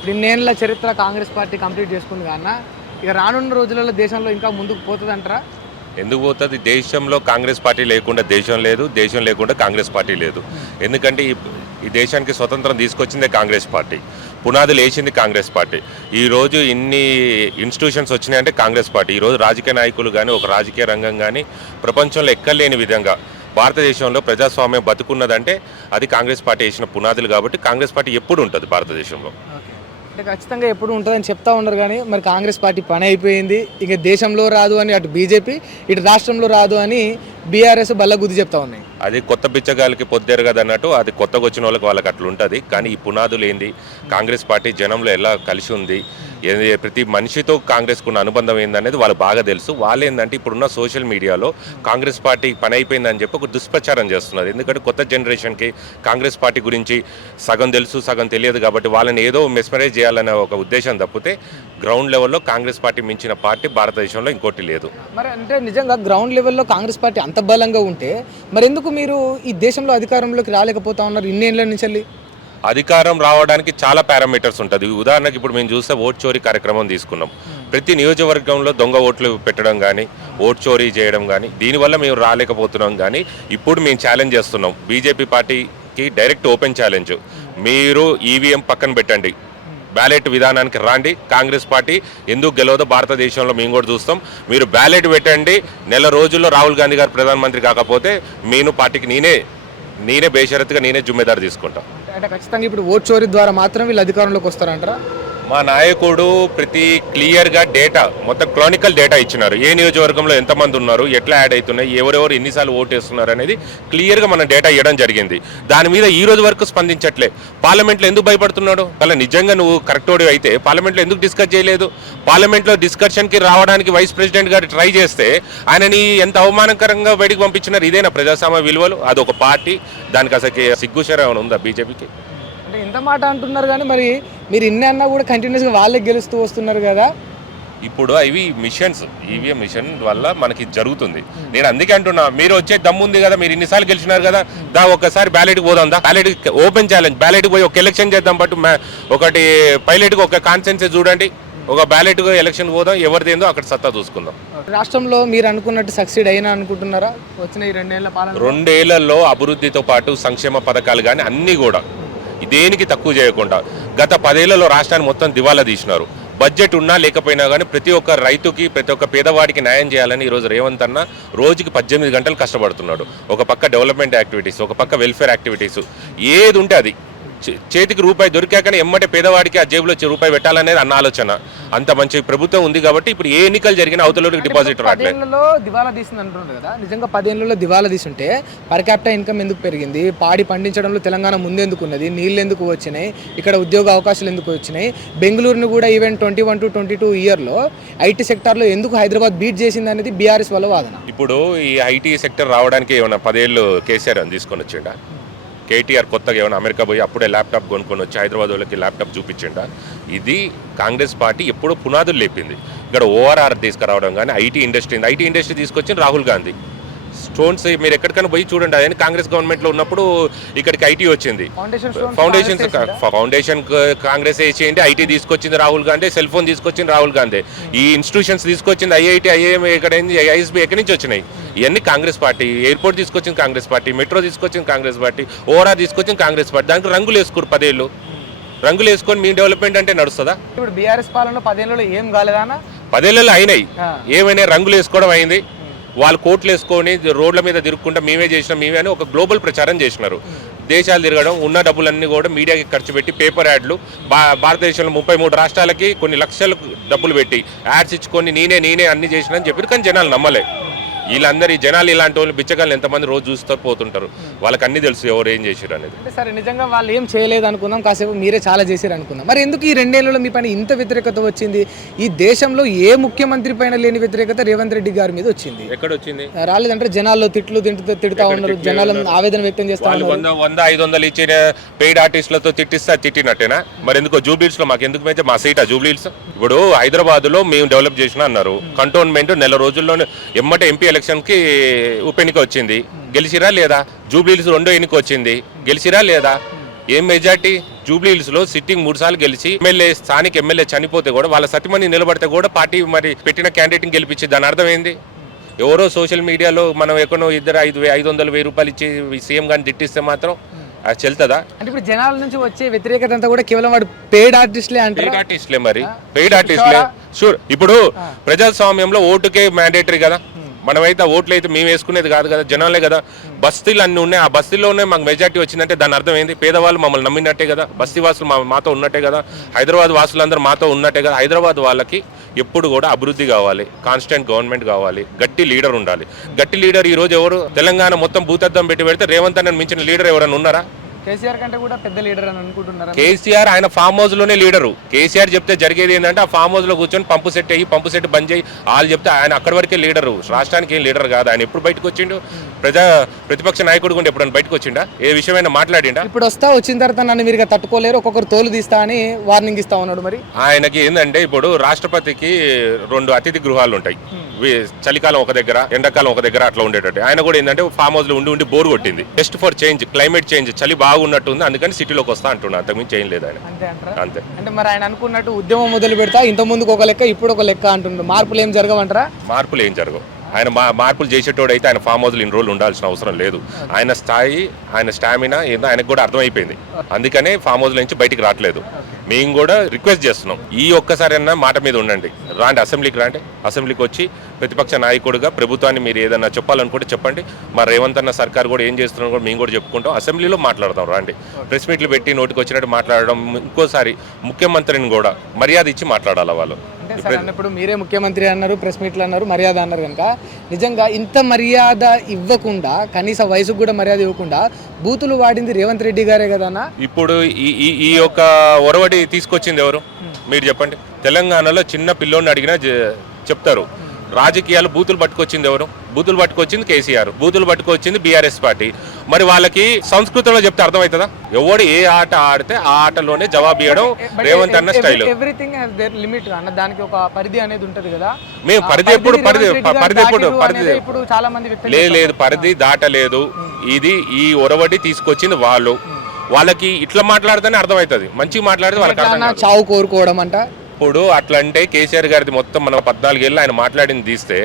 ఇప్పుడు ఇన్నేళ్ళ చరిత్ర Congress party complete చేసుకుంది కాన ఇక రానున్న రోజులలో దేశంలో ఇంకా ముందుకు పోతుంది అంటారా? ఎందుకు పోతుంది? దేశంలో కాంగ్రెస్ పార్టీ లేకుండా దేశం లేదు దేశం లేకుండా కాంగ్రెస్ పార్టీ లేదు. ఎందుకంటే ఈ ఈ దేశానికి స్వతంత్రం తీసుకొచ్చిందే కాంగ్రెస్ పార్టీ. పునాదులు వేసింది కాంగ్రెస్ పార్టీ. ఈ రోజు ఇన్ని ఇన్స్టిట్యూషన్స్ వచ్చినాయంటే కాంగ్రెస్ పార్టీ. ఈ రోజు రాజకీయ నాయకులు కానీ ఒక రాజకీయ రంగం కానీ ప్రపంచంలో ఎక్కలేని విధంగా భారతదేశంలో ప్రజాస్వామ్యం బతుకున్నదంటే అది కాంగ్రెస్ పార్టీ వేసిన పునాదులు కాబట్టి కాంగ్రెస్ పార్టీ ఎప్పుడు ఉంటుంది భారతదేశంలో? అంటే ఖచ్చితంగా ఎప్పుడు ఉంటుందని చెప్తా ఉండరు కానీ మరి కాంగ్రెస్ పార్టీ పని అయిపోయింది. ఇక దేశంలో రాదు అని అటు బీజేపీ ఇటు రాష్ట్రంలో రాదు అని బీఆర్ఎస్ బల్ల గుద్ది చెప్తా ఉన్నాయి. అది కొత్త బిచ్చగాలకి పొద్దారు అన్నట్టు అది కొత్తగా వచ్చిన వాళ్ళకి వాళ్ళకి అట్లా ఉంటుంది కానీ ఈ పునాదులు ఏంది? కాంగ్రెస్ పార్టీ జనంలో ఎలా కలిసి ఉంది? ప్రతి మనిషితో కాంగ్రెస్కు ఉన్న అనుబంధం ఏందనేది వాళ్ళు బాగా తెలుసు. వాళ్ళు ఏంటంటే ఇప్పుడున్న సోషల్ మీడియాలో కాంగ్రెస్ పార్టీ పని అయిపోయిందని చెప్పి ఒక దుష్ప్రచారం చేస్తున్నారు. ఎందుకంటే కొత్త జనరేషన్కి కాంగ్రెస్ పార్టీ గురించి సగం తెలుసు సగం తెలియదు కాబట్టి వాళ్ళని ఏదో మెస్మరైజ్ చేయాలనే ఒక ఉద్దేశం తప్పితే గ్రౌండ్ లెవెల్లో కాంగ్రెస్ పార్టీ మించిన పార్టీ భారతదేశంలో ఇంకోటి లేదు. మరి అంటే నిజంగా గ్రౌండ్ లెవెల్లో కాంగ్రెస్ పార్టీ అంత బలంగా ఉంటే మరి ఎందుకు మీరు ఈ దేశంలో అధికారంలోకి రాలేకపోతా ఉన్నారు ఇన్నేళ్ళ నుంచి వెళ్ళి? అధికారం రావడానికి చాలా పారామీటర్స్ ఉంటుంది. ఉదాహరణకి ఇప్పుడు మేము చూస్తే ఓట్ చోరీ కార్యక్రమం తీసుకున్నాం. ప్రతి నియోజకవర్గంలో దొంగ ఓట్లు పెట్టడం కానీ ఓట్ చోరీ చేయడం కానీ దీనివల్ల మేము రాలేకపోతున్నాం కానీ ఇప్పుడు మేము ఛాలెంజ్ చేస్తున్నాం. BJP party direct open challenge మీరు ఈవీఎం పక్కన పెట్టండి. బ్యాలెట్ విధానానికి రాండి. కాంగ్రెస్ పార్టీ ఎందుకు గెలవదో భారతదేశంలో మేము కూడా చూస్తాం. మీరు బ్యాలెట్ పెట్టండి. నెల రోజుల్లో రాహుల్ గాంధీ గారు ప్రధానమంత్రి కాకపోతే నేను పార్టీకి నేనే నేనే బేషరత్గా నేనే జుమ్మేదారు తీసుకుంటాం. అంటే ఖచ్చితంగా ఇప్పుడు ఓట్ చోరీ ద్వారా మాత్రం వీళ్ళు అధికారంలోకి వస్తారంటారా? మా నాయకుడు ప్రతి క్లియర్గా డేటా మొత్తం క్లానికల్ డేటా ఇచ్చినారు. ఏ నియోజకవర్గంలో ఎంతమంది ఉన్నారు ఎట్లా యాడ్ అవుతున్నాయి ఎవరెవరు ఎన్నిసార్లు ఓటు వేస్తున్నారు అనేది క్లియర్గా మన డేటా ఇవ్వడం జరిగింది. దాని మీద ఈ రోజు వరకు స్పందించట్లే. పార్లమెంట్లో ఎందుకు భయపడుతున్నాడు? అలా నిజంగా నువ్వు కరెక్ట్ అయితే పార్లమెంట్లో ఎందుకు డిస్కస్ చేయలేదు? పార్లమెంట్లో డిస్కషన్కి రావడానికి వైస్ ప్రెసిడెంట్ గారు ట్రై చేస్తే ఆయనని ఎంత అవమానకరంగా బయటికి పంపించినారు? ఇదేనా ప్రజాస్వామ్య విలువలు? అదొక పార్టీ. దానికి అసలు సిగ్గుశరం ఉందా బీజేపీకి? అంటే ఇంత మాట అంటున్నారు కానీ మరి మీరు ఇన్ని అన్నా కూడా కంటిన్యూస్గా వాళ్ళే గెలుస్తూ వస్తున్నారు కదా. ఇప్పుడు ఇవి మిషన్స్ ఈవీఎం మిషన్ వల్ల మనకి జరుగుతుంది. నేను అందుకే అంటున్నా మీరు వచ్చే దమ్ముంది కదా మీరు ఇన్నిసార్లు గెలిచినారు కదా దా ఒక్కసారి బ్యాలెట్కి పోదాం దా బ్యాలెట్ ఓపెన్ ఛాలెంజ్ బ్యాలెట్కి పోయి ఒక ఎలక్షన్ చేద్దాం బట్ ఒకటి పైలట్కి ఒక కాన్సెన్సెస్ చూడండి ఒక బ్యాలెట్ ఎలక్షన్ పోదాం ఎవరిది ఏందో అక్కడ సత్తా చూసుకుందాం. రాష్ట్రంలో మీరు అనుకున్నట్టు సక్సీడ్ అయినా అనుకుంటున్నారా? వచ్చిన ఈ రెండేళ్ళ పాలన రెండేళ్ళలో అభివృద్ధితో పాటు సంక్షేమ పథకాలు కానీ అన్నీ కూడా దేనికి తక్కువ చేయకుండా గత పదేళ్ళలో రాష్ట్రాన్ని మొత్తం దివాలా తీసినారు. బడ్జెట్ ఉన్నా లేకపోయినా కానీ ప్రతి ఒక్క రైతుకి ప్రతి ఒక్క పేదవాడికి న్యాయం చేయాలని ఈరోజు రేవంత్ అన్న రోజుకి పద్దెనిమిది గంటలు కష్టపడుతున్నాడు. ఒక పక్క డెవలప్మెంట్ యాక్టివిటీస్ ఒక పక్క వెల్ఫేర్ యాక్టివిటీస్ ఏది ఉంటే అది. చేతికి రూపాయి దొరికాకనే ఎమ్మటే పేదవాడికి ఆ జేబులో వచ్చి రూపాయి పెట్టాలనేది అన్న ఆలోచన. అంత మంచి ప్రభుత్వం ఉంది కాబట్టి ఇప్పుడు ఏ ఎన్నికలు జరిగినా అవతలకి డిపాజిట్ రావట్లేదు దివాలా తీసింది అంటున్నారు కదా. నిజంగా పదేళ్ళలో దివాలా తీసుంటే పర్ క్యాపిటల్ ఇన్కమ్ ఎందుకు పెరిగింది? పాడి పండించడంలో తెలంగాణ ముందెందుకు ఉన్నది నీళ్ళు ఎందుకు వచ్చినాయి? ఇక్కడ ఉద్యోగ అవకాశాలు ఎందుకు వచ్చినాయి? బెంగళూరుని కూడా even twenty one to twenty two ఇయర్లో ఐటీ సెక్టార్లో ఎందుకు హైదరాబాద్ బీట్ చేసింది అనేది బీఆర్ఎస్ వల్ల వాదన. ఇప్పుడు ఈ ఐటీ సెక్టర్ రావడానికి ఏమైనా పదేళ్ళు కేసీఆర్ అని తీసుకొని వచ్చిండా? కేటీఆర్ కొత్తగా ఏమైనా అమెరికా పోయి అప్పుడే ల్యాప్టాప్ కొనుక్కొని వచ్చి హైదరాబాద్ వాళ్ళకి ల్యాప్టాప్ చూపించిండ? ఇది కాంగ్రెస్ పార్టీ ఎప్పుడో పునాదులు లేపింది. ఇక్కడ ఓఆర్ఆర్ తీసుకురావడం కానీ ఐటీ ఇండస్ట్రీ ఐటీ ఇండస్ట్రీ తీసుకొచ్చింది రాహుల్ గాంధీ. స్టోన్స్ మీరు ఎక్కడికైనా పోయి చూడండి. అదే కాంగ్రెస్ గవర్నమెంట్లో ఉన్నప్పుడు ఇక్కడికి ఐటీ వచ్చింది. ఫౌండేషన్ ఫౌండేషన్ కాంగ్రెస్ వేసేయండి ఐటీ తీసుకొచ్చింది రాహుల్ గాంధీ సెల్ ఫోన్ తీసుకొచ్చింది రాహుల్ గాంధీ. ఈ ఇన్స్టిట్యూషన్స్ తీసుకొచ్చింది ఐఐటి ఐఏఎం ఎక్కడ ఐఎస్బి ఎక్కడి నుంచి వచ్చినాయి? ఇవన్నీ కాంగ్రెస్ పార్టీ ఎయిర్పోర్ట్ తీసుకొచ్చింది కాంగ్రెస్ పార్టీ మెట్రో తీసుకొచ్చింది కాంగ్రెస్ పార్టీ ఓఆర్ఆర్ తీసుకొచ్చింది కాంగ్రెస్ పార్టీ. దానికి రంగులు వేసుకోరు పదేళ్ళు. రంగులు వేసుకొని మీ డెవలప్మెంట్ అంటే నడుస్తుందా? ఇప్పుడు బీఆర్ఎస్ పాలనలో పదేళ్ళలో ఏం కాలేదానా పదేళ్ళలో అయినాయి. ఏమైనా రంగులు వేసుకోవడం అయింది? వాళ్ళు కోట్లు వేసుకొని రోడ్ల మీద తిరుక్కుంటా మేమే చేసినాం మేమే అని ఒక గ్లోబల్ ప్రచారం చేసినారు. దేశాలు తిరగడం ఉన్న డబ్బులన్నీ కూడా మీడియాకి ఖర్చు పెట్టి పేపర్ యాడ్లు భా భారతదేశంలో ముప్పై మూడు రాష్ట్రాలకి కొన్ని లక్షలు డబ్బులు పెట్టి యాడ్స్ ఇచ్చుకొని నేనే నేనే అన్ని చేసిన అని చెప్పారు కానీ జనాలు నమ్మలే. వీళ్ళందరి జనాలు ఇలాంటి వాళ్ళు బిచ్చగాళ్ళు ఎంతమంది రోజు చూస్తూ పోతుంటారు. వాళ్ళకి అన్ని తెలుసు ఎవరు ఏం చేశారు అనేది. అంటే సరే నిజంగా వాళ్ళు ఏం చేయలేదు అనుకుందాం కాసేపు మీరే చాలా చేశారు అనుకుందాం. మరి ఎందుకు ఈ రెండేళ్ళలో మీ పైన ఇంత వ్యతిరేకత వచ్చింది? ఈ దేశంలో ఏ ముఖ్యమంత్రి పైన లేని వ్యతిరేకత రేవంత్ రెడ్డి గారి మీద వచ్చింది? ఎక్కడ వచ్చింది రాలేదంటే జనాల్లో తిట్లు తింటూ తిడతా ఉన్నారు జనాలు ఆవేదన వ్యక్తం చేస్తా వాళ్ళు ఉన్నారు. వంద వంద ఐదు వందలు ఇచ్చిన పెయిడ్ ఆర్టిస్టులతో తిట్టిస్తా తిట్టినట్టేనా? మరి ఎందుకో జూబ్లీస్లో మాకు ఎందుకు అయితే మా సీటా జూబ్లీస్ ఇప్పుడు హైదరాబాద్లో మేము డెవలప్ చేసిన అన్నారు. కంటోన్మెంట్ నెల రోజుల్లోనే ఎమ్మటే ఎంపీ ఎలక్షన్కి ఉప ఎన్నిక వచ్చింది. గెలిచిరా లేదా? జూబ్లీస్ రెండో ఎన్నిక వచ్చింది. గెలిచిరా లేదా? ఏం మెజార్టీ? జూబ్లీ హిల్స్లో సిట్టింగ్ మూడు సార్లు గెలిచి ఎమ్మెల్యే స్థానిక ఎమ్మెల్యే చనిపోతే కూడా వాళ్ళ సతిమని నిలబడితే కూడా పార్టీ మరి పెట్టిన క్యాండిడేట్ని గెలిపించి దాని అర్థం ఏంది? ఎవరో సోషల్ మీడియాలో మనం ఎక్కడో ఇద్దరు ఐదు ఐదు వందలు వెయ్యి రూపాయలు ఇచ్చి సీఎం గారిని తిట్టిస్తే మాత్రం అది చెల్తుందా? అంటే ఇప్పుడు జనాల నుంచి వచ్చే వ్యతిరేకత అంతా కూడా కేవలం వాడు పేడ్ ఆర్టిస్ట్లే అంటారు? పెయిడ్ ఆర్టిస్ట్లే మరి. పెయిడ్ ఆర్టిస్ట్లే షూర్ ఇప్పుడు ప్రజాస్వామ్యంలో ఓటుకే మ్యాండేటరీ కదా. మనమైతే ఓట్లు అయితే మేము వేసుకునేది కాదు కదా జనాలే కదా. బస్తీలు అన్నీ ఉన్నాయి. ఆ బస్తీలోనే మాకు మెజార్టీ వచ్చిందంటే దాని అర్థం ఏంది? పేదవాళ్ళు మమ్మల్ని నమ్మినట్టే కదా. బస్తీ వాసులు మా మాతో ఉన్నట్టే కదా. హైదరాబాద్ వాసులందరూ మాతో ఉన్నట్టే కదా. హైదరాబాద్ వాళ్ళకి ఎప్పుడు కూడా అభివృద్ధి కావాలి. కాన్స్టెంట్ గవర్నమెంట్ కావాలి. గట్టి లీడర్ ఉండాలి. గట్టి లీడర్ ఈ రోజు ఎవరు? తెలంగాణ మొత్తం భూతద్దం పెట్టి పెడితే రేవంత్ అన్న మించిన లీడర్ ఎవరైనా ఉన్నారా? కేసీఆర్ కంటే కూడా పెద్ద లీడర్ అని కేసీఆర్ ఆయన ఫామ్ హౌస్లోనే లీడరు. కేసీఆర్ చెప్తే జరిగేది ఏంటంటే ఆ ఫామ్ హౌస్లో కూర్చొని పంపు సెట్ అయ్యి పంపు సెట్ బంద్ చేయి వాళ్ళు చెప్తే ఆయన అక్కడి వరకే లీడరు. రాష్ట్రానికి ఏం లీడర్ కాదు. ఆయన ఎప్పుడు బయటకు వచ్చిండు? ప్రజా ప్రతిపక్ష నాయకుడు కూడా ఎప్పుడైనా బయటకు వచ్చిండా? ఏ విషయమైనా మాట్లాడిండా? ఇప్పుడు వస్తా వచ్చిన తర్వాత నన్ను మీరు తట్టుకోలేరు ఒక్కొక్కరు తోలు తీస్తా అని వార్నింగ్ ఇస్తా ఉన్నాడు మరి. ఆయనకి ఏంటంటే ఇప్పుడు రాష్ట్రపతికి రెండు అతిథి గృహాలు ఉంటాయి. వి- చలికాలం ఒక దగ్గర ఎండాకాలం ఒక దగ్గర అట్లా ఉండేటట్టు. ఆయన కూడా ఏంటంటే ఫామ్ హౌస్లో ఉండి ఉండి బోర్ కొట్టింది. Just for change climate change చలి బాగున్నట్టుంది అందుకని సిటీలోకి వస్తా అంటున్నా. అంతకుమించి ఏం లేదు ఆయన. అంతే అంటే మరి ఆయన అనుకున్నట్టు ఉద్యమం మొదలు పెడతా ఇంత ముందుకు ఒక లెక్క ఇప్పుడు ఒక లెక్క అంటుండ్రు మార్పులు ఏం జరగవంటారా? మార్పులు ఏం జరగవు. ఆయన మా మార్పులు చేసేటోడు అయితే ఆయన ఫామ్ హౌస్లో ఇన్ని రోజులు ఉండాల్సిన అవసరం లేదు. ఆయన స్థాయి ఆయన స్టామినా ఏందో ఆయనకు కూడా అర్థమైపోయింది. అందుకనే ఫామ్ హౌస్ నుంచి బయటికి రావట్లేదు. మేము కూడా రిక్వెస్ట్ చేస్తున్నాం. ఈ ఒక్కసారైనా మాట మీద ఉండండి. రాండి అసెంబ్లీకి రాండి. అసెంబ్లీకి వచ్చి ప్రతిపక్ష నాయకుడిగా ప్రభుత్వాన్ని మీరు ఏదన్నా చెప్పాలనుకుంటే చెప్పండి. మా రేవంత్ అన్న సర్కార్ కూడా ఏం చేస్తున్నారో కూడా మేము కూడా చెప్పుకుంటాం. అసెంబ్లీలో మాట్లాడదాం రాండి. ప్రెస్ మీట్లు పెట్టి నోటికి వచ్చినట్టు మాట్లాడడం ఇంకోసారి ముఖ్యమంత్రిని కూడా మర్యాద ఇచ్చి మాట్లాడాలి వాళ్ళు? అన్నప్పుడు మీరే ముఖ్యమంత్రి అన్నారు ప్రెస్ మీట్లు అన్నారు మర్యాద అన్నారు కనుక. నిజంగా ఇంత మర్యాద ఇవ్వకుండా కనీస వయసుకు కూడా మర్యాద ఇవ్వకుండా బూతులు వాడింది రేవంత్ రెడ్డి గారే కదా ఇప్పుడు ఈ ఈ ఈ యొక్క ఒరవడి తీసుకొచ్చింది ఎవరు? మీరు చెప్పండి. తెలంగాణలో చిన్న పిల్లోని అడిగినా చెప్తారు. రాజకీయాలు బూతులు పట్టుకొచ్చింది ఎవరు? బూతులు పట్టుకొచ్చింది కేసీఆర్. బూతులు పట్టుకొచ్చింది బీఆర్ఎస్ పార్టీ. మరి వాళ్ళకి సంస్కృతంలో చెప్తే అర్థమవుతుందా? ఎవడు ఏ ఆట ఆడితే ఆ ఆటలోనే జవాబు ఇవ్వడం రేవంత్ అన్న స్టైల్. ఎవ్రీథింగ్ దేర్ లిమిట్ అన్న. దానికి ఒక పరిధి అనేది ఉంటది కదా. మేము పరిధి ఎప్పుడు పరిధి పరిధి ఎప్పుడు పరిధి ఇప్పుడు చాలా మంది లేదు లేదు. పరిధి దాటలేదు. ఇది ఈ ఒరవడి తీసుకొచ్చింది వాళ్ళు. వాళ్ళకి ఇట్లా మాట్లాడితేనే అర్థమవుతుంది. మంచిగా మాట్లాడితే వాళ్ళకి. చావు కోరుకోవడం అంట. ఇప్పుడు అట్లా అంటే కేసీఆర్ గారిది మొత్తం మనం పద్నాలుగేళ్ళు ఆయన మాట్లాడింది తీస్తే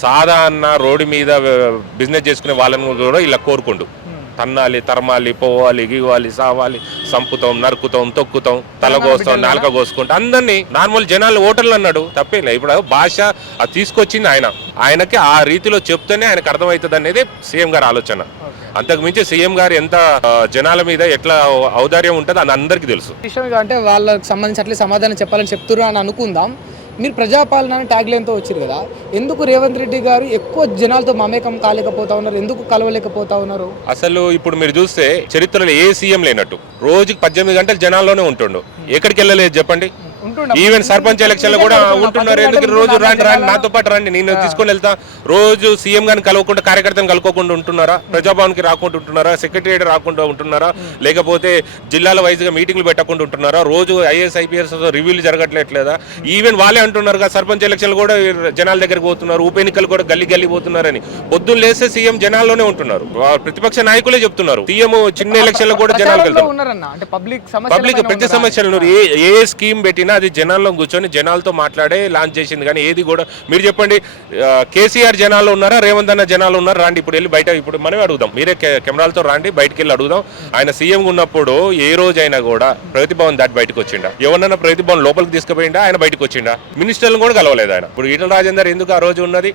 సాధారణ రోడ్డు మీద బిజినెస్ చేసుకునే వాళ్ళని కూడా ఇలా కోరుకుండు. తన్నాలి తరమాలి పోవాలి గివ్వాలి సావాలి సంపుతాం నరుకుతాం తొక్కుతాం తల కోస్తాం నాలుక కోసుకుంటాం. అందరినీ నార్మల్ జనాలు ఓటర్లు అన్నాడు. తప్పేలే ఇప్పుడు భాష అది తీసుకొచ్చింది ఆయన. ఆయనకి ఆ రీతిలో చెప్తేనే ఆయనకు అర్థమవుతుంది అనేది సీఎం గారి ఆలోచన. అంతకు మించి సీఎం గారు ఎంత జనాల మీద ఎట్లా ఔదార్యం ఉంటుందో అది అందరికీ తెలుసు. అంటే వాళ్ళకి సంబంధించి అట్లే సమాధానం చెప్పాలని చెప్తున్నారు అని అనుకుందాం. మీరు ప్రజాపాలన అని ట్యాగ్లైన్తో వచ్చారు కదా ఎందుకు రేవంత్ రెడ్డి గారు ఎక్కువ జనాలతో మమేకం కాలేకపోతా ఉన్నారు ఎందుకు కలవలేకపోతా ఉన్నారు? అసలు ఇప్పుడు మీరు చూస్తే చరిత్రలో ఏ సీఎం లేనట్టు రోజుకి పద్దెనిమిది గంటలు జనాల్లోనే ఉంటుండు. ఎక్కడికి వెళ్ళలేదు చెప్పండి? ఈవెన్ సర్పంచ్ ఎలక్షన్లో కూడా ఉంటున్నారు. ఎందుకు? రోజు రండి రండి. నాతో పాటు రండి. నేను తీసుకొని వెళ్తా. రోజు సీఎం గారిని కలవకుండా కార్యకర్తను కలుకోకుండా ఉంటున్నారా? ప్రజాభవన్కి రాకుండా ఉంటున్నారా? సెక్రటరియట్ రాకుండా ఉంటున్నారా? లేకపోతే జిల్లాల వైజ్గా మీటింగ్లు పెట్టకుండా ఉంటున్నారా? రోజు ఐఏఎస్ ఐపీఎస్ రివ్యూలు జరగట్లేదా ఈవెన్ వాళ్ళే అంటున్నారు కదా సర్పంచ్ ఎలక్షన్లు కూడా జనాల దగ్గరికి పోతున్నారు. ఉప ఎన్నికలు కూడా గల్లి గల్లి పోతున్నారని. పొద్దున్న లేస్తే సీఎం జనాల్లోనే ఉంటున్నారు. ప్రతిపక్ష నాయకులే చెప్తున్నారు. సీఎం చిన్న ఎలక్షన్లో కూడా అంటే పబ్లిక్ ప్రతి సమస్యలను ఏ ఏ స్కీమ్ పెట్టినా అది జనాల్లో కూర్చొని జనాలతో మాట్లాడే లాంచ్ చేసింది. కానీ ఏది కూడా మీరు చెప్పండి కేసీఆర్ జనాలు ఉన్నారా రేవంత్ అన్న జనాలు ఉన్నారా? రాండి ఇప్పుడు వెళ్ళి బయట ఇప్పుడు మనమే అడుగుదాం. మీరే కెమెరాలతో రాండి బయటకు వెళ్ళి అడుగుదాం. ఆయన సీఎం ఉన్నప్పుడు ఏ రోజైనా కూడా ప్రతిభవన్ దాటి బయటకు వచ్చిండా? ఎవరన్నా ప్రతిభవన్ లోపలికి తీసుకుపోయిండా? ఆయన బయటకు వచ్చిండా? మినిస్టర్లు కూడా కలవలేదు ఆయన. ఇప్పుడు ఈటల రాజేందర్ ఎందుకు ఆ రోజు ఉన్నది?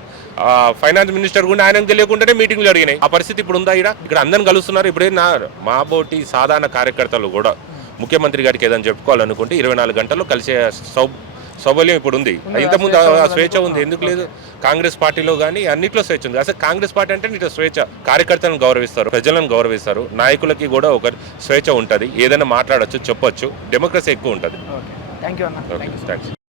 ఫైనాన్స్ మినిస్టర్ కూడా ఆయనకు తెలియకుండానే మీటింగ్లు జరిగినాయి. ఆ పరిస్థితి ఇప్పుడు ఉందా ఇక్కడ ఇక్కడ అందరిని కలుస్తున్నారు. ఇప్పుడే నా మాబోటి సాధారణ కార్యకర్తలు కూడా ముఖ్యమంత్రి గారికి ఏదైనా చెప్పుకోవాలనుకుంటే ఇరవై నాలుగు గంటల్లో కలిసే సౌ సౌబల్యం ఇప్పుడు ఉంది. ఇంతకుముందు ఆ- స్వేచ్ఛ ఉంది. ఎందుకు లేదు? కాంగ్రెస్ పార్టీలో కానీ అన్నిట్లో స్వేచ్ఛ ఉంది. అసలు కాంగ్రెస్ పార్టీ అంటే ఇట్లా స్వేచ్ఛ. కార్యకర్తలను గౌరవిస్తారు ప్రజలను గౌరవిస్తారు. నాయకులకి కూడా ఒక స్వేచ్ఛ ఉంటుంది. ఏదైనా మాట్లాడొచ్చు చెప్పొచ్చు. డెమోక్రసీ ఎక్కువ ఉంటుంది. Thank you